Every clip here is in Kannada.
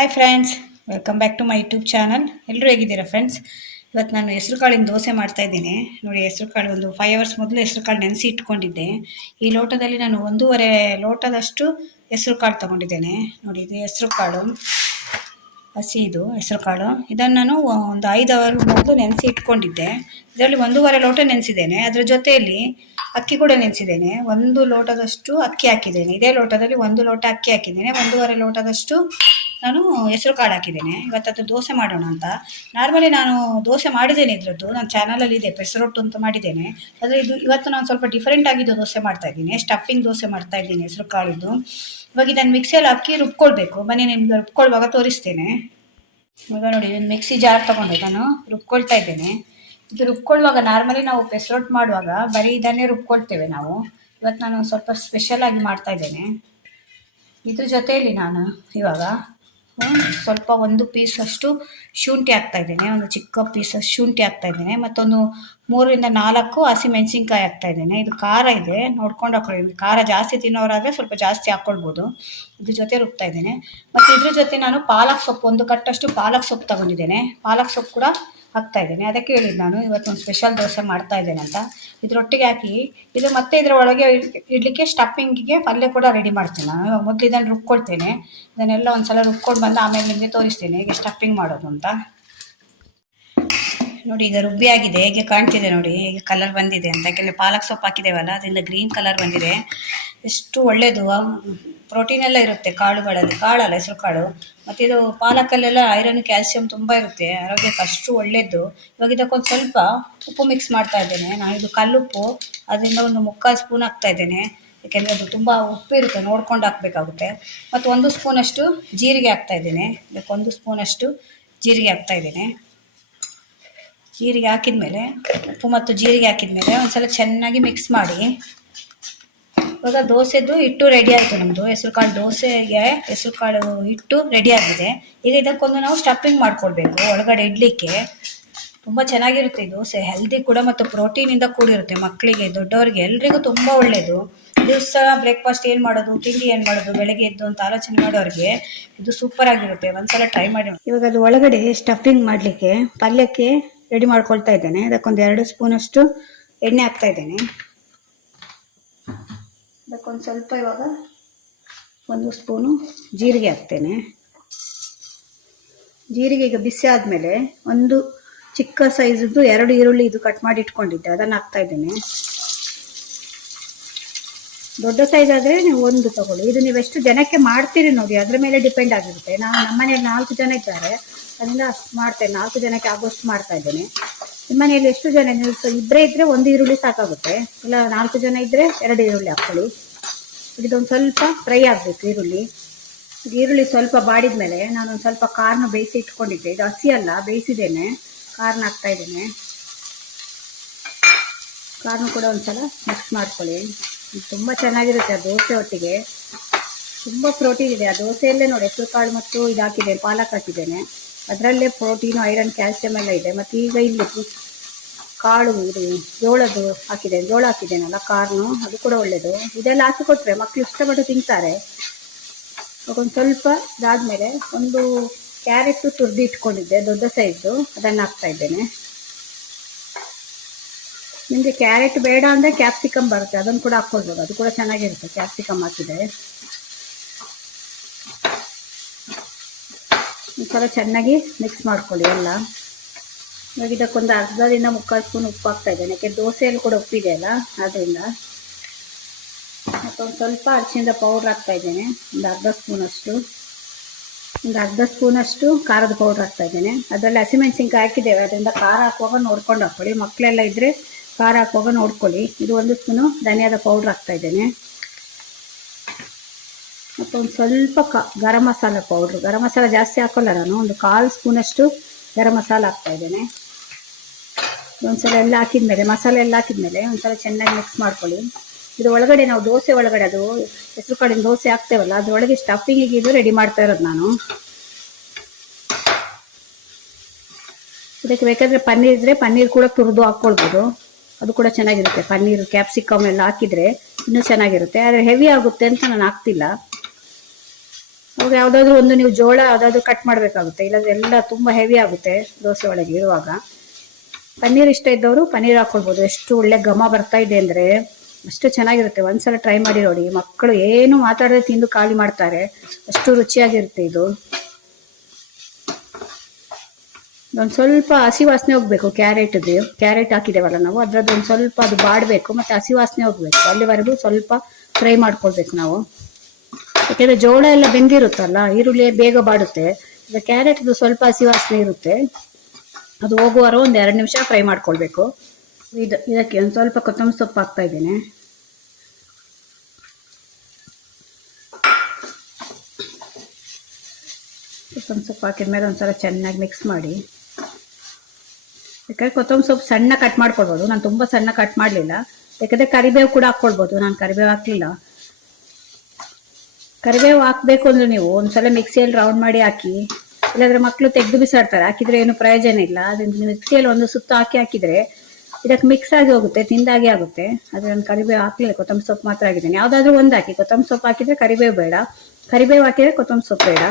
Hi friends, welcome back to my YouTube channel. ಎಲ್ಲರೂ ಹೇಗಿದ್ದೀರಾ ಫ್ರೆಂಡ್ಸ್? ಇವತ್ತು ನಾನು ಹೆಸರು ಕಾಳಿನ ದೋಸೆ ಮಾಡ್ತಾ ಇದ್ದೀನಿ. ನೋಡಿ, ಹೆಸರು ಕಾಳು ಒಂದು 5 ಅವರ್ಸ್ ಮೊದಲು ಹೆಸರು ಕಾಳು ನೆನೆಸಿ ಇಟ್ಕೊಂಡಿದ್ದೆ. ಈ ಲೋಟದಲ್ಲಿ ನಾನು 1.5 ಲೋಟದಷ್ಟು ಹೆಸರು ಕಾಳು ತೊಗೊಂಡಿದ್ದೇನೆ. ನೋಡಿ, ಇದು ಹೆಸರು ಕಾಳು, ಹಸಿ ಇದು ಹೆಸರು ಕಾಳು. ಇದನ್ನು ನಾನು ಒಂದು 5 ಅವರ್ ಮೊದಲು ನೆನೆಸಿ ಇಟ್ಕೊಂಡಿದ್ದೆ. ಇದರಲ್ಲಿ 1.5 ಲೋಟ ನೆನೆಸಿದ್ದೇನೆ. ಅದರ ಜೊತೆಯಲ್ಲಿ ಅಕ್ಕಿ ಕೂಡ ನೆನೆಸಿದ್ದೇನೆ. 1 ಲೋಟದಷ್ಟು ಅಕ್ಕಿ ಹಾಕಿದ್ದೇನೆ. ಇದೇ ಲೋಟದಲ್ಲಿ 1 ಲೋಟ ಅಕ್ಕಿ ಹಾಕಿದ್ದೇನೆ. 1.5 ಲೋಟದಷ್ಟು ನಾನು ಹೆಸರು ಕಾಳು ಹಾಕಿದ್ದೇನೆ. ಇವತ್ತದು ದೋಸೆ ಮಾಡೋಣ ಅಂತ. ನಾರ್ಮಲಿ ನಾನು ದೋಸೆ ಮಾಡಿದ್ದೇನೆ, ಇದ್ರದ್ದು ನನ್ನ ಚಾನಲಲ್ಲಿ ಇದೆ, ಪೆಸರೊಟ್ಟು ಅಂತ ಮಾಡಿದ್ದೇನೆ. ಆದರೆ ಇವತ್ತು ನಾನು ಸ್ವಲ್ಪ ಡಿಫ್ರೆಂಟ್ ಆಗಿದ್ದು ದೋಸೆ ಮಾಡ್ತಾ ಇದ್ದೀನಿ. ಸ್ಟಫಿಂಗ್ ದೋಸೆ ಮಾಡ್ತಾ ಇದ್ದೀನಿ ಹೆಸರು ಕಾಳಿದ್ದು. ಇವಾಗ ಇದನ್ನು ಮಿಕ್ಸಿಯಲ್ಲಿ ಹಾಕಿ ರುಬ್ಕೊಳ್ಬೇಕು. ಬನ್ನಿ ನಿಮ್ಗೆ ರುಬ್ಕೊಳ್ಳುವಾಗ ತೋರಿಸ್ತೇನೆ. ಇವಾಗ ನೋಡಿ, ಒಂದು ಮಿಕ್ಸಿ ಜಾರ್ ತೊಗೊಂಡು ನಾನು ರುಬ್ಕೊಳ್ತಾ ಇದ್ದೇನೆ. ಇದು ರುಬ್ಕೊಳ್ಳುವಾಗ ನಾರ್ಮಲಿ ನಾವು ಪೆಸರೊಟ್ಟು ಮಾಡುವಾಗ ಬರೀ ಇದನ್ನೇ ರುಬ್ಕೊಳ್ತೇವೆ ನಾವು. ಇವತ್ತು ನಾನು ಸ್ವಲ್ಪ ಸ್ಪೆಷಲ್ ಆಗಿ ಮಾಡ್ತಾ ಇದ್ದೇನೆ. ಇದ್ರ ಜೊತೆಯಲ್ಲಿ ನಾನು ಇವಾಗ ಸ್ವಲ್ಪ 1 ಪೀಸಷ್ಟು ಶುಂಠಿ ಹಾಕ್ತಾ ಇದ್ದೇನೆ. ಒಂದು ಚಿಕ್ಕ ಪೀಸಷ್ಟು ಶುಂಠಿ ಹಾಕ್ತಾ ಇದ್ದೇನೆ. ಮತ್ತೊಂದು 3ರಿಂದ 4 ಹಸಿಮೆಣಸಿನ್ಕಾಯಿ ಹಾಕ್ತಾ ಇದ್ದೇನೆ. ಇದು ಖಾರ ಇದೆ, ನೋಡ್ಕೊಂಡು ಹಾಕೊಳ್ಳಿ. ಖಾರ ಜಾಸ್ತಿ ತಿನ್ನೋರಾದರೆ ಸ್ವಲ್ಪ ಜಾಸ್ತಿ ಹಾಕ್ಕೊಳ್ಬೋದು. ಇದ್ರ ಜೊತೆ ರುಬ್ತಾ ಇದ್ದೇನೆ. ಮತ್ತು ಇದ್ರ ಜೊತೆ ನಾನು ಪಾಲಕ್ ಸೊಪ್ಪು, 1 ಕಟ್ಟಷ್ಟು ಪಾಲಕ್ ಸೊಪ್ಪು ತಗೊಂಡಿದ್ದೇನೆ. ಪಾಲಕ್ ಸೊಪ್ಪು ಕೂಡ ಹಾಕ್ತಾ ಇದ್ದೇನೆ. ಅದಕ್ಕೆ ಹೇಳಿದ್ದು ನಾನು ಇವತ್ತೊಂದು ಸ್ಪೆಷಲ್ ದೋಸೆ ಮಾಡ್ತಾ ಇದ್ದೇನೆ ಅಂತ. ಇದರೊಟ್ಟಿಗೆ ಹಾಕಿ ಇದು ಮತ್ತೆ ಇದರ ಒಳಗೆ ಇಡಲಿಕ್ಕೆ ಸ್ಟಫಿಂಗಿಗೆ ಪಲ್ಯ ಕೂಡ ರೆಡಿ ಮಾಡ್ತೀನಿ ನಾನು. ಇವಾಗ ಮೊದಲು ಇದನ್ನು ರುಬ್ಕೊಳ್ತೇನೆ. ಇದನ್ನೆಲ್ಲ ಒಂದ್ಸಲ ರುಬ್ಕೊಂಡು ಬಂದು ಆಮೇಲೆ ನಿಮಗೆ ತೋರಿಸ್ತೇನೆ ಹೇಗೆ ಸ್ಟಫಿಂಗ್ ಮಾಡೋದು ಅಂತ. ನೋಡಿ, ಈಗ ರುಬ್ಬಿ ಆಗಿದೆ. ಹೇಗೆ ಕಾಣ್ತಿದೆ ನೋಡಿ, ಹೇಗೆ ಕಲರ್ ಬಂದಿದೆ ಅಂತ. ಯಾಕೆಂದರೆ ಪಾಲಕ್ ಸೊಪ್ಪು ಹಾಕಿದ್ದೇವಲ್ಲ, ಅದರಿಂದ ಗ್ರೀನ್ ಕಲರ್ ಬಂದಿದೆ. ಎಷ್ಟು ಒಳ್ಳೆಯದು, ಪ್ರೋಟೀನ್ ಎಲ್ಲ ಇರುತ್ತೆ ಕಾಳುಗಳಲ್ಲಿ. ಕಾಳಲ್ಲ, ಹೆಸರು ಕಾಳು. ಮತ್ತು ಇದು ಪಾಲಕಲ್ಲೆಲ್ಲ ಐರನ್, ಕ್ಯಾಲ್ಸಿಯಂ ತುಂಬ ಇರುತ್ತೆ, ಆರೋಗ್ಯಕ್ಕೆ ಅಷ್ಟು ಒಳ್ಳೆಯದು. ಇವಾಗ ಇದಕ್ಕೊಂದು ಸ್ವಲ್ಪ ಉಪ್ಪು ಮಿಕ್ಸ್ ಮಾಡ್ತಾ ಇದ್ದೇನೆ ನಾನು. ಇದು ಕಲ್ಲುಪ್ಪು, ಅದರಿಂದ ಒಂದು 3/4 ಸ್ಪೂನ್ ಹಾಕ್ತಾ ಇದ್ದೇನೆ. ಯಾಕೆಂದರೆ ಅದು ತುಂಬ ಉಪ್ಪು ಇರುತ್ತೆ, ನೋಡ್ಕೊಂಡು ಹಾಕಬೇಕಾಗುತ್ತೆ. ಮತ್ತು 1 ಸ್ಪೂನಷ್ಟು ಜೀರಿಗೆ ಹಾಕ್ತಾ ಇದ್ದೇನೆ. ಇದಕ್ಕೆ 1 ಸ್ಪೂನಷ್ಟು ಜೀರಿಗೆ ಹಾಕ್ತಾ ಇದ್ದೇನೆ. ಜೀರಿಗೆ ಹಾಕಿದ್ಮೇಲೆ, ಉಪ್ಪು ಮತ್ತು ಜೀರಿಗೆ ಹಾಕಿದ್ಮೇಲೆ ಒಂದ್ಸಲ ಚೆನ್ನಾಗಿ ಮಿಕ್ಸ್ ಮಾಡಿ. ಇವಾಗ ದೋಸೆದು ಹಿಟ್ಟು ರೆಡಿ ಆಯಿತು ನಮ್ಮದು. ಹೆಸರು ಕಾಳು ದೋಸೆಗೆ ಹೆಸರು ಕಾಳು ಹಿಟ್ಟು ರೆಡಿ ಆಗಿದೆ. ಈಗ ಇದಕ್ಕೊಂದು ನಾವು ಸ್ಟಫಿಂಗ್ ಮಾಡ್ಕೊಳ್ಬೇಕು ಒಳಗಡೆ ಇಡಲಿಕ್ಕೆ. ತುಂಬ ಚೆನ್ನಾಗಿರುತ್ತೆ ಈ ದೋಸೆ, ಹೆಲ್ದಿ ಕೂಡ ಮತ್ತು ಪ್ರೋಟೀನಿಂದ ಕೂಡಿರುತ್ತೆ. ಮಕ್ಕಳಿಗೆ, ದೊಡ್ಡವರಿಗೆ, ಎಲ್ರಿಗೂ ತುಂಬ ಒಳ್ಳೆಯದು. ದಿವಸ ಬ್ರೇಕ್ಫಾಸ್ಟ್ ಏನು ಮಾಡೋದು, ತಿಂಡಿ ಏನು ಮಾಡೋದು, ಬೆಳಗ್ಗೆ ಎದ್ದು ಅಂತ ಆಲೋಚನೆ ಮಾಡೋರಿಗೆ ಇದು ಸೂಪರ್ ಆಗಿರುತ್ತೆ. ಒಂದ್ಸಲ ಟ್ರೈ ಮಾಡಿ. ಇವಾಗ ಅದು ಒಳಗಡೆ ಸ್ಟಫಿಂಗ್ ಮಾಡಲಿಕ್ಕೆ ಪಲ್ಯಕ್ಕೆ ರೆಡಿ ಮಾಡ್ಕೊಳ್ತಾ ಇದ್ದೇನೆ. ಅದಕ್ಕೊಂದು 2 ಸ್ಪೂನಷ್ಟು ಎಣ್ಣೆ ಹಾಕ್ತಾ ಇದ್ದೇನೆ. ಅದಕ್ಕೊಂದು ಸ್ವಲ್ಪ ಇವಾಗ 1 ಸ್ಪೂನು ಜೀರಿಗೆ ಹಾಕ್ತೇನೆ. ಜೀರಿಗೆ ಈಗ ಬಿಸಿ ಆದಮೇಲೆ ಒಂದು ಚಿಕ್ಕ ಸೈಜದ್ದು 2 ಈರುಳ್ಳಿ ಇದು ಕಟ್ ಮಾಡಿ ಇಟ್ಕೊಂಡಿದ್ದೆ, ಅದನ್ನು ಹಾಕ್ತಾ ಇದ್ದೇನೆ. ದೊಡ್ಡ ಸೈಜ್ ಆದರೆ ನೀವು 1 ತಗೊಳ್ಳಿ. ಇದು ನೀವು ಎಷ್ಟು ಜನಕ್ಕೆ ಮಾಡ್ತೀರಿ ನೋಡಿ, ಅದ್ರ ಮೇಲೆ ಡಿಪೆಂಡ್ ಆಗಿರುತ್ತೆ. ನಮ್ಮನೆಯಲ್ಲಿ 4 ಜನ ಇದ್ದಾರೆ, ಅದರಿಂದ ಅಷ್ಟು ಮಾಡ್ತೇನೆ. 4 ಜನಕ್ಕೆ ಆಗೋಷ್ಟು ಮಾಡ್ತಾ ಇದ್ದೇನೆ. ನಿಮ್ಮ ಮನೆಯಲ್ಲಿ ಎಷ್ಟು ಜನ, ನೀವು ಇಬ್ಬರೇ ಇದ್ದರೆ 1 ಈರುಳ್ಳಿ ಸಾಕಾಗುತ್ತೆ. ಇಲ್ಲ 4 ಜನ ಇದ್ದರೆ 2 ಈರುಳ್ಳಿ ಹಾಕ್ಕೊಳ್ಳಿ. ಇದೊಂದು ಸ್ವಲ್ಪ ಫ್ರೈ ಆಗಬೇಕು ಈರುಳ್ಳಿ. ಈರುಳ್ಳಿ ಸ್ವಲ್ಪ ಬಾಡಿದ ಮೇಲೆ ನಾನೊಂದು ಸ್ವಲ್ಪ ಕಾರ್ನ ಬೇಯಿಸಿ ಇಟ್ಕೊಂಡಿದ್ದೆ. ಇದು ಹಸಿ ಅಲ್ಲ, ಬೇಯಿಸಿದ್ದೇನೆ. ಕಾರ್ನ ಹಾಕ್ತಾ ಇದ್ದೇನೆ. ಕಾರ್ನ ಕೂಡ ಒಂದ್ಸಲ ಮಿಕ್ಸ್ ಮಾಡ್ಕೊಳ್ಳಿ. ಇದು ತುಂಬ ಚೆನ್ನಾಗಿರುತ್ತೆ ಆ ದೋಸೆ ಒಟ್ಟಿಗೆ. ತುಂಬ ಪ್ರೋಟೀನ್ ಇದೆ ಆ ದೋಸೆಯಲ್ಲೇ ನೋಡಿ. ಹೆಸರು ಕಾಳು ಮತ್ತು ಇದು ಹಾಕಿದ್ದೇನೆ, ಪಾಲಕ್ ಹಾಕಿದ್ದೇನೆ. ಅದರಲ್ಲೇ ಪ್ರೋಟೀನು, ಐರನ್, ಕ್ಯಾಲ್ಸಿಯಂ ಎಲ್ಲ ಇದೆ. ಮತ್ತು ಈಗ ಇಲ್ಲಿ ಕಾಳು, ಇದು ಜೋಳದ್ದು ಹಾಕಿದ್ದೇನೆ, ಜೋಳ ಹಾಕಿದ್ದೇನಲ್ಲ ಕಾರ್ನು, ಅದು ಕೂಡ ಒಳ್ಳೆಯದು. ಇದೆಲ್ಲ ಹಾಕಿಕೊಟ್ರೆ ಮಕ್ಕಳು ಇಷ್ಟಪಟ್ಟು ತಿಂತಾರೆ. ಒಂದು ಸ್ವಲ್ಪ ಇದಾದಮೇಲೆ ಒಂದು ಕ್ಯಾರೆಟ್ ತುರಿದು ಇಟ್ಕೊಂಡಿದ್ದೆ, ದೊಡ್ಡ ಸೈಜು, ಅದನ್ನು ಹಾಕ್ತಾ ಇದ್ದೇನೆ. ನಿಮಗೆ ಕ್ಯಾರೆಟ್ ಬೇಡ ಅಂದರೆ ಕ್ಯಾಪ್ಸಿಕಮ್ ಬರುತ್ತೆ, ಅದನ್ನು ಕೂಡ ಹಾಕ್ಕೊಳ್ಬೋದು, ಅದು ಕೂಡ ಚೆನ್ನಾಗಿರುತ್ತೆ ಕ್ಯಾಪ್ಸಿಕಮ್ ಹಾಕಿದೆ. ಒಂದ್ಸಲ ಚೆನ್ನಾಗಿ ಮಿಕ್ಸ್ ಮಾಡ್ಕೊಳ್ಳಿ ಎಲ್ಲ. ಇವಾಗ ಇದಕ್ಕೊಂದು 1/2ರಿಂದ 3/4 ಸ್ಪೂನ್ ಉಪ್ಪು ಹಾಕ್ತಾ ಇದ್ದೇನೆ. ಯಾಕೆ ದೋಸೆಯಲ್ಲಿ ಕೂಡ ಉಪ್ಪಿದೆ ಅಲ್ಲ, ಅದರಿಂದ. ಮತ್ತೊಂದು ಸ್ವಲ್ಪ ಅರಿಶಿಣದ ಪೌಡ್ರ್ ಹಾಕ್ತಾ ಇದ್ದೇನೆ, ಒಂದು 1/2 ಸ್ಪೂನಷ್ಟು. ಒಂದು 1/2 ಸ್ಪೂನಷ್ಟು ಖಾರದ ಪೌಡ್ರ್ ಹಾಕ್ತಾ ಇದ್ದೇನೆ. ಅದರಲ್ಲಿ ಹಸಿಮೆಣಸಿನ್ಕಾಯಿ ಹಾಕಿದ್ದೇವೆ, ಅದರಿಂದ ಖಾರ ಹಾಕುವಾಗ ನೋಡ್ಕೊಂಡು ಹಾಕ್ಕೊಳ್ಳಿ. ಮಕ್ಕಳೆಲ್ಲ ಇದ್ದರೆ ಖಾರ ಹಾಕುವಾಗ ನೋಡ್ಕೊಳ್ಳಿ. ಇದು 1 ಸ್ಪೂನು ಧನಿಯಾದ ಪೌಡ್ರ್ ಹಾಕ್ತಾ ಇದ್ದೇನೆ. ಮತ್ತೊಂದು ಸ್ವಲ್ಪ ಗರಂ ಮಸಾಲ ಪೌಡ್ರು. ಗರಂ ಮಸಾಲ ಜಾಸ್ತಿ ಹಾಕೋಲ್ಲ ನಾನು, ಒಂದು 1/4 ಸ್ಪೂನಷ್ಟು ಗರಂ ಮಸಾಲ ಹಾಕ್ತಾ ಇದ್ದೇನೆ. ಒಂದ್ಸಲ ಎಲ್ಲ ಹಾಕಿದ್ಮೇಲೆ, ಮಸಾಲೆ ಎಲ್ಲ ಹಾಕಿದ್ಮೇಲೆ ಒಂದ್ಸಲ ಚೆನ್ನಾಗಿ ಮಿಕ್ಸ್ ಮಾಡ್ಕೊಳ್ಳಿ. ಇದು ಒಳಗಡೆ ನಾವು ದೋಸೆ ಒಳಗಡೆ, ಅದು ಹೆಸರು ಕಾಳಿನ ದೋಸೆ ಹಾಕ್ತೇವಲ್ಲ, ಅದರೊಳಗೆ ಸ್ಟಫಿಂಗಿಗೆ ಇದು ರೆಡಿ ಮಾಡ್ತಾ ಇರೋದು ನಾನು. ಇದಕ್ಕೆ ಬೇಕಾದರೆ ಪನ್ನೀರ್ ಇದ್ದರೆ ಪನ್ನೀರ್ ಕೂಡ ತುರಿದು ಹಾಕ್ಕೊಳ್ಬೋದು, ಅದು ಕೂಡ ಚೆನ್ನಾಗಿರುತ್ತೆ. ಪನ್ನೀರು, ಕ್ಯಾಪ್ಸಿಕಮ್ ಎಲ್ಲ ಹಾಕಿದರೆ ಇನ್ನೂ ಚೆನ್ನಾಗಿರುತ್ತೆ. ಆದರೆ ಹೆವಿ ಆಗುತ್ತೆ ಅಂತ ನಾನು ಹಾಕ್ತಿಲ್ಲ. ಇವಾಗ ಯಾವುದಾದ್ರೂ ಒಂದು ನೀವು ಜೋಳ ಯಾವುದಾದ್ರೂ ಕಟ್ ಮಾಡಬೇಕಾಗುತ್ತೆ, ಇಲ್ಲಾಂದ್ರೆ ಎಲ್ಲ ತುಂಬ ಹೆವಿ ಆಗುತ್ತೆ ದೋಸೆ ಒಳಗೆ ಇರುವಾಗ. ಪನ್ನೀರ್ ಇಷ್ಟ ಇದ್ದವರು ಪನ್ನೀರ್ ಹಾಕೊಳ್ಬೋದು. ಎಷ್ಟು ಒಳ್ಳೆ ಘಮ ಬರ್ತಾ ಇದೆ ಅಂದರೆ ಅಷ್ಟು ಚೆನ್ನಾಗಿರುತ್ತೆ. ಒಂದ್ಸಲ ಟ್ರೈ ಮಾಡಿ ನೋಡಿ, ಮಕ್ಕಳು ಏನು ಮಾತಾಡದೆ ತಿಂದು ಖಾಲಿ ಮಾಡ್ತಾರೆ, ಅಷ್ಟು ರುಚಿಯಾಗಿರುತ್ತೆ ಇದು. ಒಂದು ಸ್ವಲ್ಪ ಹಸಿ ವಾಸನೆ ಹೋಗ್ಬೇಕು ಕ್ಯಾರೆಟ್ ಹಾಕಿದೇವಲ್ಲ ನಾವು, ಅದ್ರದ್ದು ಒಂದು ಸ್ವಲ್ಪ ಅದು ಬಾಡಬೇಕು ಮತ್ತು ಹಸಿ ವಾಸನೆ ಹೋಗ್ಬೇಕು, ಅಲ್ಲಿವರೆಗೂ ಸ್ವಲ್ಪ ಫ್ರೈ ಮಾಡ್ಕೊಳ್ಬೇಕು ನಾವು. ಯಾಕೆಂದರೆ ಜೋಳ ಎಲ್ಲ ಬೆಂದಿರುತ್ತಲ್ಲ, ಈರುಳ್ಳಿ ಬೇಗ ಬಾಡುತ್ತೆ. ಈಗ ಕ್ಯಾರೆಟ್ದು ಸ್ವಲ್ಪ ಹಸಿ ವಾಸನೆ ಇರುತ್ತೆ, ಅದು ಹೋಗುವಾರ ಒಂದು 2 ನಿಮಿಷ ಫ್ರೈ ಮಾಡ್ಕೊಳ್ಬೇಕು. ಇದಕ್ಕೆ ಒಂದು ಸ್ವಲ್ಪ ಕೊತ್ತಂಬರಿ ಸೊಪ್ಪು ಹಾಕ್ತಾ ಇದ್ದೇನೆ. ಕೊತ್ತಂಬರಿ ಸೊಪ್ಪು ಹಾಕಿದ್ಮೇಲೆ ಒಂದ್ಸಲ ಚೆನ್ನಾಗಿ ಮಿಕ್ಸ್ ಮಾಡಿ. ಯಾಕಂದರೆ ಕೊತ್ತಂಬರಿ ಸೊಪ್ಪು ಸಣ್ಣ ಕಟ್ ಮಾಡ್ಕೊಳ್ಬೋದು, ನಾನು ತುಂಬ ಸಣ್ಣ ಕಟ್ ಮಾಡಲಿಲ್ಲ. ಯಾಕಂದರೆ ಕರಿಬೇವು ಕೂಡ ಹಾಕ್ಕೊಳ್ಬೋದು, ನಾನು ಕರಿಬೇವು ಹಾಕಲಿಲ್ಲ. ಕರಿಬೇವು ಹಾಕಬೇಕು ಅಂದರೆ ನೀವು ಒಂದ್ಸಲ ಮಿಕ್ಸಿಯಲ್ಲಿ ರೌಂಡ್ ಮಾಡಿ ಹಾಕಿ, ಇಲ್ಲಾಂದ್ರೆ ಮಕ್ಕಳು ತೆಗೆದು ಬಿಸಾಡ್ತಾರೆ, ಹಾಕಿದ್ರೆ ಏನು ಪ್ರಯೋಜನ ಇಲ್ಲ. ಅದನ್ನ ಮಿಕ್ಸಿಯಲ್ಲಿ ಒಂದು ಸುತ್ತ ಹಾಕಿದ್ರೆ ಇದಕ್ಕೆ ಮಿಕ್ಸ್ ಆಗಿ ಹೋಗುತ್ತೆ, ತಿಂದಾಗೆ ಆಗುತ್ತೆ. ಆದರೆ ನಾನು ಕರಿಬೇವು ಹಾಕಲಿಲ್ಲ, ಕೊತ್ತಂಬರಿ ಸೊಪ್ಪು ಮಾತ್ರ ಹಾಕಿದ್ದೇನೆ. ಯಾವುದಾದ್ರೂ ಒಂದು ಹಾಕಿ, ಕೊತ್ತಂಬರಿ ಸೊಪ್ಪು ಹಾಕಿದ್ರೆ ಕರಿಬೇವು ಬೇಡ, ಕರಿಬೇವು ಹಾಕಿದ್ರೆ ಕೊತ್ತಂಬರಿ ಸೊಪ್ಪು ಬೇಡ.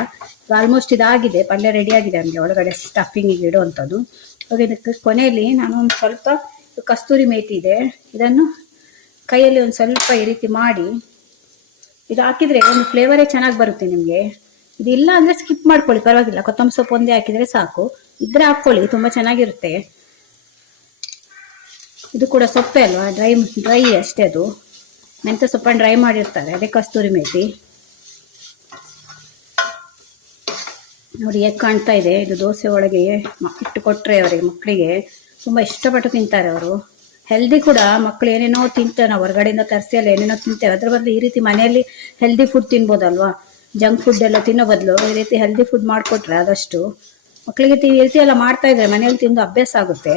ಆಲ್ಮೋಸ್ಟ್ ಇದಾಗಿದೆ, ಪಲ್ಯ ರೆಡಿ ಆಗಿದೆ ನಮಗೆ ಒಳಗಡೆ ಸ್ಟಫಿಂಗಿಗೆ ಇಡುವಂಥದ್ದು. ಇವಾಗ ಇದಕ್ಕೆ ಕೊನೆಯಲ್ಲಿ ನಾನು ಒಂದು ಸ್ವಲ್ಪ ಕಸ್ತೂರಿ ಮೇಥಿ ಇದೆ, ಇದನ್ನು ಕೈಯಲ್ಲಿ ಒಂದು ಸ್ವಲ್ಪ ಈ ರೀತಿ ಮಾಡಿ, ಇದು ಹಾಕಿದರೆ ಒಂದು ಫ್ಲೇವರೇ ಚೆನ್ನಾಗಿ ಬರುತ್ತೆ ನಿಮಗೆ. ಇದಿಲ್ಲ ಅಂದರೆ ಸ್ಕಿಪ್ ಮಾಡ್ಕೊಳ್ಳಿ, ಪರವಾಗಿಲ್ಲ. ಕೊತ್ತಂಬರಿ ಸೊಪ್ಪು ಒಂದೇ ಹಾಕಿದರೆ ಸಾಕು, ಇದ್ರೆ ಹಾಕ್ಕೊಳ್ಳಿ, ತುಂಬ ಚೆನ್ನಾಗಿರುತ್ತೆ. ಇದು ಕೂಡ ಸೊಪ್ಪೆ ಅಲ್ವಾ, ಡ್ರೈ ಅಷ್ಟೇ. ಅದು ಮೆಂತ್ಯ ಸೊಪ್ಪನ್ನು ಡ್ರೈ ಮಾಡಿರ್ತಾರೆ, ಅದೇ ಕಸ್ತೂರಿ ಮೇಥಿ. ನೋಡಿ ಹೇಗೆ ಕಾಣ್ತಾ ಇದೆ. ಇದು ದೋಸೆ ಒಳಗೆ ಇಟ್ಟು ಕೊಟ್ಟರೆ ಅವರಿಗೆ, ಮಕ್ಕಳಿಗೆ ತುಂಬ ಇಷ್ಟಪಟ್ಟು ತಿಂತಾರೆ ಅವರು. ಹೆಲ್ದಿ ಕೂಡ. ಮಕ್ಕಳು ಏನೇನೋ ತಿಂತಾರೆ, ನಾವು ಹೊರಗಡೆಯಿಂದ ತರಿಸಿ ಎಲ್ಲ ಏನೇನೋ ತಿಂತೇವೆ, ಅದ್ರ ಬದಲು ಈ ರೀತಿ ಮನೆಯಲ್ಲಿ ಹೆಲ್ದಿ ಫುಡ್ ತಿನ್ಬೋದಲ್ವಾ. ಜಂಕ್ ಫುಡ್ ಎಲ್ಲ ತಿನ್ನೋ ಬದಲು ಈ ರೀತಿ ಹೆಲ್ದಿ ಫುಡ್ ಮಾಡಿಕೊಟ್ರೆ ಆದಷ್ಟು ಮಕ್ಕಳಿಗೆ ಈ ರೀತಿ ಎಲ್ಲ ಮಾಡ್ತಾ ಇದ್ರೆ ಮನೆಯಲ್ಲಿ ತಿಂದು ಅಭ್ಯಾಸ ಆಗುತ್ತೆ.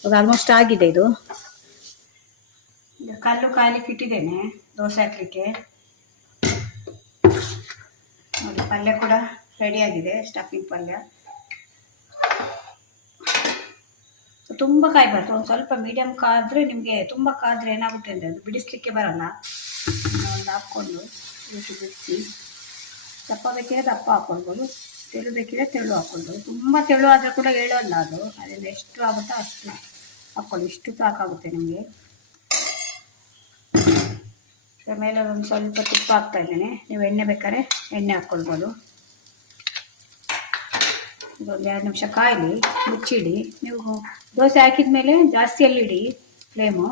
ಇವಾಗ ಆಲ್ಮೋಸ್ಟ್ ಆಗಿದೆ ಇದು. ಕಲ್ಲು ಕಾಲಿಕ್ಕೆ ಇಟ್ಟಿದ್ದೇನೆ ದೋಸೆ ಹಾಕ್ಲಿಕ್ಕೆ. ನೋಡಿ ಪಲ್ಯ ಕೂಡ ರೆಡಿಯಾಗಿದೆ, ಸ್ಟಫಿಂಗ್ ಪಲ್ಯ. ತುಂಬ ಕಾಯಬಾರ್ದು, ಒಂದು ಸ್ವಲ್ಪ ಮೀಡಿಯಮ್ ಕಾದ್ರೆ ನಿಮಗೆ. ತುಂಬ ಕಾದ್ರೆ ಏನಾಗುತ್ತೆ ಅಂದರೆ ಅದು ಬಿಡಿಸ್ಲಿಕ್ಕೆ ಬರಲ್ಲ. ಒಂದು ಹಾಕ್ಕೊಂಡು ಬಿಡಿಸಿ, ದಪ್ಪ ಬೇಕಿದ್ರೆ ದಪ್ಪ ಹಾಕ್ಕೊಳ್ಬೋದು, ತೆಳು ಬೇಕಿದ್ರೆ ತೆಳು ಹಾಕ್ಕೊಳ್ಬೋದು. ತುಂಬ ತೆಳು ಆದರೆ ಕೂಡ ಹೇಳೋಲ್ಲ ಅದು, ಅದರಿಂದ ಎಷ್ಟು ಆಗುತ್ತೋ ಅಷ್ಟು ಹಾಕ್ಕೊಳ್ಳಿ. ಇಷ್ಟು ಸಾಕಾಗುತ್ತೆ ನಿಮಗೆ. ಮೇಲೆ ಒಂದು ಸ್ವಲ್ಪ ತುಪ್ಪ ಹಾಕ್ತಾ ಇದ್ದೇನೆ, ನೀವು ಎಣ್ಣೆ ಬೇಕಾದ್ರೆ ಎಣ್ಣೆ ಹಾಕ್ಕೊಳ್ಬೋದು. ಇದೊಂದು 2 ನಿಮಿಷ ಕಾಯಲಿ, ಮುಚ್ಚಿಡಿ. ನೀವು ದೋಸೆ ಹಾಕಿದ ಮೇಲೆ ಜಾಸ್ತಿಯಲ್ಲಿ ಇಡಿ ಫ್ಲೇಮು.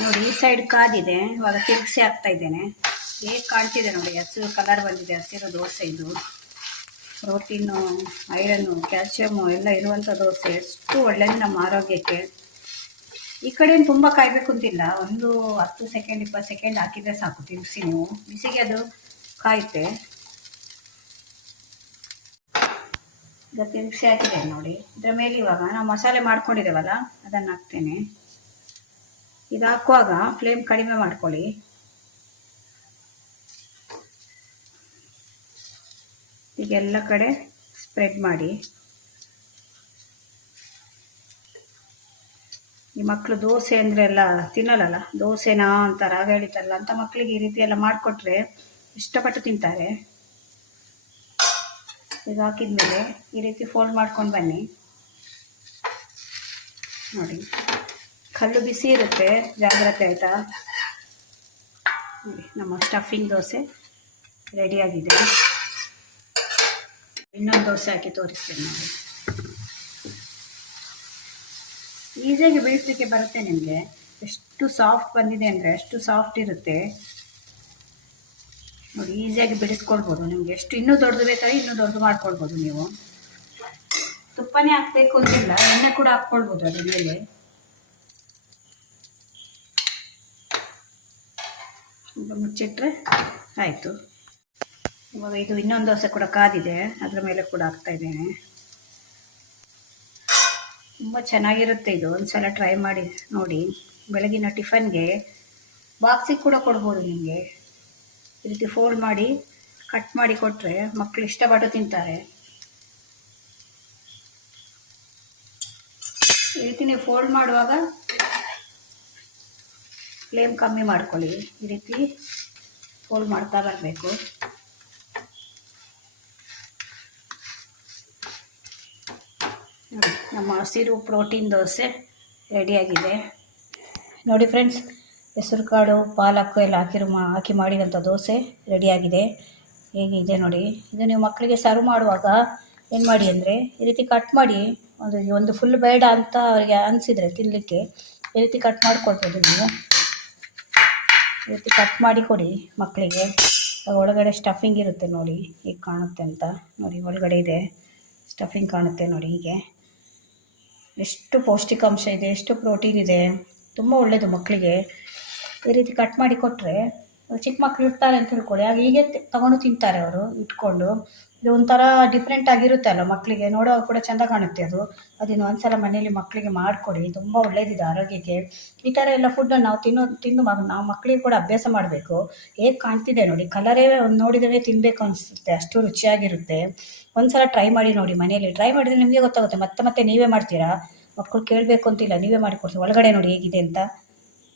ನೋಡಿ ಈ ಸೈಡ್ ಕಾದಿದೆ, ಇವಾಗ ತಿರುಗಿಸಿ ಹಾಕ್ತಾ ಇದ್ದೇನೆ. ಹೇಗೆ ಕಾಣ್ತಿದೆ ನೋಡಿ, ಹಸಿರು ಕಲರ್ ಬಂದಿದೆ. ಹಸಿರು ದೋಸೆ ಇದು. ಪ್ರೋಟೀನು, ಐರನ್ನು, ಕ್ಯಾಲ್ಸಿಯಮ್ಮು ಎಲ್ಲ ಇರುವಂಥ ದೋಸೆ. ಎಷ್ಟು ಒಳ್ಳೆಯದು ನಮ್ಮ ಆರೋಗ್ಯಕ್ಕೆ. ಈ ಕಡೆ ತುಂಬ ಕಾಯಬೇಕು ಅಂತಿಲ್ಲ, ಒಂದು 10 ಸೆಕೆಂಡ್ 20 ಸೆಕೆಂಡ್ ಹಾಕಿದರೆ ಸಾಕು. ತಿರುಗಿಸಿ ನೀವು, ಬಿಸಿಗೆ ಅದು ಕಾಯುತ್ತೆ. ಈಗ ತಿರುಗಿಸಿ ಹಾಕಿದೆ ನೋಡಿ. ಇದರ ಮೇಲೆ ಇವಾಗ ನಾವು ಮಸಾಲೆ ಮಾಡ್ಕೊಂಡಿದ್ದೇವಲ್ಲ ಅದನ್ನು ಹಾಕ್ತೇನೆ. ಇದು ಹಾಕುವಾಗ ಫ್ಲೇಮ್ ಕಡಿಮೆ ಮಾಡ್ಕೊಳ್ಳಿ. ಈಗ ಎಲ್ಲ ಕಡೆ ಸ್ಪ್ರೆಡ್ ಮಾಡಿ. ಈ ಮಕ್ಕಳು ದೋಸೆ ಅಂದರೆ ಎಲ್ಲ ತಿನ್ನಲ್ಲ, ದೋಸೆನಾ ಅಂತ ರಾಗ ಹೇಳಿತಾರಲ್ಲ, ಅಂತ ಮಕ್ಕಳಿಗೆ ಈ ರೀತಿ ಎಲ್ಲ ಮಾಡಿಕೊಟ್ರೆ ಇಷ್ಟಪಟ್ಟು ತಿಂತಾರೆ. ಇದು ಹಾಕಿದ್ಮೇಲೆ ಈ ರೀತಿ ಫೋಲ್ಡ್ ಮಾಡ್ಕೊಂಡು ಬನ್ನಿ. ನೋಡಿ ಕಲ್ಲು ಬಿಸಿ ಇರುತ್ತೆ, ಜಾಗ್ರತೆ ಆಯಿತಾ. ನೋಡಿ ನಮ್ಮ ಸ್ಟಫಿಂಗ್ ದೋಸೆ ರೆಡಿಯಾಗಿದೆ. ಇನ್ನೊಂದು ದೋಸೆ ಹಾಕಿ ತೋರಿಸ್ತೇನೆ ನೋಡಿ. ಈಸಿಯಾಗಿ ಬೇಯಿಸಲಿಕ್ಕೆ ಬರುತ್ತೆ ನಿಮಗೆ. ಎಷ್ಟು ಸಾಫ್ಟ್ ಬಂದಿದೆ ಅಂದರೆ ಅಷ್ಟು ಸಾಫ್ಟ್ ಇರುತ್ತೆ ನೋಡಿ. ಈಸಿಯಾಗಿ ಬಿಡಿಸ್ಕೊಳ್ಬೋದು. ನಿಮಗೆ ಎಷ್ಟು ಇನ್ನೂ ದೊಡ್ಡದು ಬೇಕಾದ್ರೆ ಇನ್ನೂ ದೊಡ್ಡದು ಮಾಡ್ಕೊಳ್ಬೋದು ನೀವು. ತುಪ್ಪನೇ ಹಾಕಬೇಕು ಅಂತಿಲ್ಲ, ಎಣ್ಣೆ ಕೂಡ ಹಾಕ್ಕೊಳ್ಬೋದು ಅದ್ರ ಮೇಲೆ. ಮುಚ್ಚಿಟ್ರೆ ಆಯಿತು. ಇವಾಗ ಇದು ಇನ್ನೊಂದು ದೋಸೆ ಕೂಡ ಕಾದಿದೆ, ಅದರ ಮೇಲೆ ಕೂಡ ಹಾಕ್ತಾ ಇದ್ದೇನೆ. ತುಂಬ ಚೆನ್ನಾಗಿರುತ್ತೆ ಇದು, ಒಂದ್ಸಲ ಟ್ರೈ ಮಾಡಿ ನೋಡಿ. ಬೆಳಗಿನ ಟಿಫನ್ಗೆ ಬಾಕ್ಸಿಗೆ ಕೂಡ ಕೊಡ್ಬೋದು ನಿಮಗೆ. ಈ ರೀತಿ ಫೋಲ್ಡ್ ಮಾಡಿ ಕಟ್ ಮಾಡಿ ಕೊಟ್ಟರೆ ಮಕ್ಕಳು ಇಷ್ಟಪಟ್ಟು ತಿಂತಾರೆ. ಈ ರೀತಿ ನೀವು ಫೋಲ್ಡ್ ಮಾಡುವಾಗ ಫ್ಲೇಮ್ ಕಮ್ಮಿ ಮಾಡ್ಕೊಳ್ಳಿ. ಈ ರೀತಿ ಫೋಲ್ಡ್ ಮಾಡ್ತಾ ಬರಬೇಕು. ನಮ್ಮ ಹಸಿರು ಪ್ರೋಟೀನ್ ದೋಸೆ ರೆಡಿಯಾಗಿದೆ ನೋಡಿ ಫ್ರೆಂಡ್ಸ್. ಹೆಸರು ಕಾಳು ಪಾಲಕ್ಕು ಎಲ್ಲ ಹಾಕಿ ಮಾಡಿದಂಥ ದೋಸೆ ರೆಡಿಯಾಗಿದೆ. ಹೇಗಿದೆ ನೋಡಿ. ಇದು ನೀವು ಮಕ್ಕಳಿಗೆ ಸರ್ವ್ ಮಾಡುವಾಗ ಏನು ಮಾಡಿ ಅಂದರೆ ಈ ರೀತಿ ಕಟ್ ಮಾಡಿ, ಒಂದು ಫುಲ್ ಬೇಡ ಅಂತ ಅವರಿಗೆ ಅನಿಸಿದರೆ ತಿನ್ನಲಿಕ್ಕೆ ಈ ರೀತಿ ಕಟ್ ಮಾಡಿಕೊಡ್ಬೋದು ನೀವು. ಈ ರೀತಿ ಕಟ್ ಮಾಡಿ ಕೊಡಿ ಮಕ್ಕಳಿಗೆ. ಒಳಗಡೆ ಸ್ಟಫಿಂಗ್ ಇರುತ್ತೆ ನೋಡಿ, ಈಗ ಕಾಣುತ್ತೆ ಅಂತ ನೋಡಿ. ಒಳಗಡೆ ಇದೆ ಸ್ಟಫಿಂಗ್ ಕಾಣುತ್ತೆ ನೋಡಿ. ಹೀಗೆ ಎಷ್ಟು ಪೌಷ್ಟಿಕಾಂಶ ಇದೆ, ಎಷ್ಟು ಪ್ರೋಟೀನ್ ಇದೆ, ತುಂಬ ಒಳ್ಳೆಯದು ಮಕ್ಕಳಿಗೆ. ಈ ರೀತಿ ಕಟ್ ಮಾಡಿ ಕೊಟ್ಟರೆ ಚಿಕ್ಕ ಮಕ್ಕಳು ಇರ್ತಾರೆ ಅಂತ ತಿಳ್ಕೊಳ್ಳಿ, ಆಗ ಹೀಗೆ ತಗೊಂಡು ತಿಂತಾರೆ ಅವರು ಇಟ್ಕೊಂಡು. ಇದು ಒಂಥರ ಡಿಫ್ರೆಂಟ್ ಆಗಿರುತ್ತೆ ಅಲ್ಲ, ಮಕ್ಕಳಿಗೆ ನೋಡುವಾಗ ಕೂಡ ಚೆಂದ ಕಾಣುತ್ತೆ ಅದು. ಅದನ್ನು ಒಂದ್ಸಲ ಮನೇಲಿ ಮಕ್ಕಳಿಗೆ ಮಾಡಿಕೊಡಿ, ತುಂಬ ಒಳ್ಳೆಯದಿದೆ ಆರೋಗ್ಯಕ್ಕೆ. ಈ ಥರ ಎಲ್ಲ ಫುಡ್ಡನ್ನು ನಾವು ತಿಂದು ನಾವು ಮಕ್ಕಳಿಗೆ ಕೂಡ ಅಭ್ಯಾಸ ಮಾಡಬೇಕು. ಹೇಗೆ ಕಾಣ್ತಿದೆ ನೋಡಿ, ಕಲರೇ ನೋಡಿದರೆ ತಿನ್ನಬೇಕು ಅನಿಸುತ್ತೆ, ಅಷ್ಟು ರುಚಿಯಾಗಿರುತ್ತೆ. ಒಂದ್ಸಲ ಟ್ರೈ ಮಾಡಿ ನೋಡಿ ಮನೆಯಲ್ಲಿ. ಟ್ರೈ ಮಾಡಿದರೆ ನಿಮಗೆ ಗೊತ್ತಾಗುತ್ತೆ, ಮತ್ತೆ ನೀವೇ ಮಾಡ್ತೀರಾ. ಮಕ್ಕಳು ಕೇಳಬೇಕು ಅಂತಿಲ್ಲ, ನೀವೇ ಮಾಡಿಕೊಡ್ತೀವಿ. ಒಳಗಡೆ ನೋಡಿ ಹೇಗಿದೆ ಅಂತ,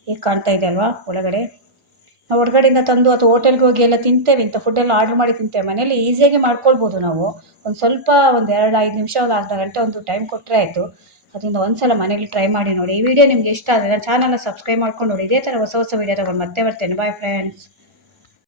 ಹೇಗೆ ಕಾಣ್ತಾ ಇದೆ ಅಲ್ವಾ ಒಳಗಡೆ. ನಾವು ಹೊರಗಡೆಯಿಂದ ತಂದು ಅಥವಾ ಹೋಟೆಲ್ಗೆ ಹೋಗಿ ಎಲ್ಲ ತಿಂತೇವೆ, ಇಂಥ ಫುಡ್ಡೆಲ್ಲ ಆರ್ಡ್ರ್ ಮಾಡಿ ತಿಂತೇವೆ. ಮನೇಲಿ ಈಸಿಯಾಗಿ ಮಾಡ್ಕೊಳ್ಬೋದು ನಾವು. ಒಂದು 2-5 ನಿಮಿಷ, ಒಂದು ಅರ್ಧ ಗಂಟೆ ಒಂದು ಟೈಮ್ ಕೊಟ್ಟರೆ ಆಯಿತು. ಅದರಿಂದ ಒಂದ್ಸಲ ಮನೇಲಿ ಟ್ರೈ ಮಾಡಿ ನೋಡಿ. ಈ ವಿಡಿಯೋ ನಿಮಗೆ ಇಷ್ಟ ಆದರೆ ನನ್ನ ಚಾನಲ್ನ ಸಬ್ಸ್ಕ್ರೈಬ್ ಮಾಡ್ಕೊಂಡು ನೋಡಿ. ಇದೇ ಥರ ಹೊಸ ವೀಡಿಯೋ ತಗೊಂಡು ಮತ್ತೆ ಬರ್ತೇನೆ. Bye friends.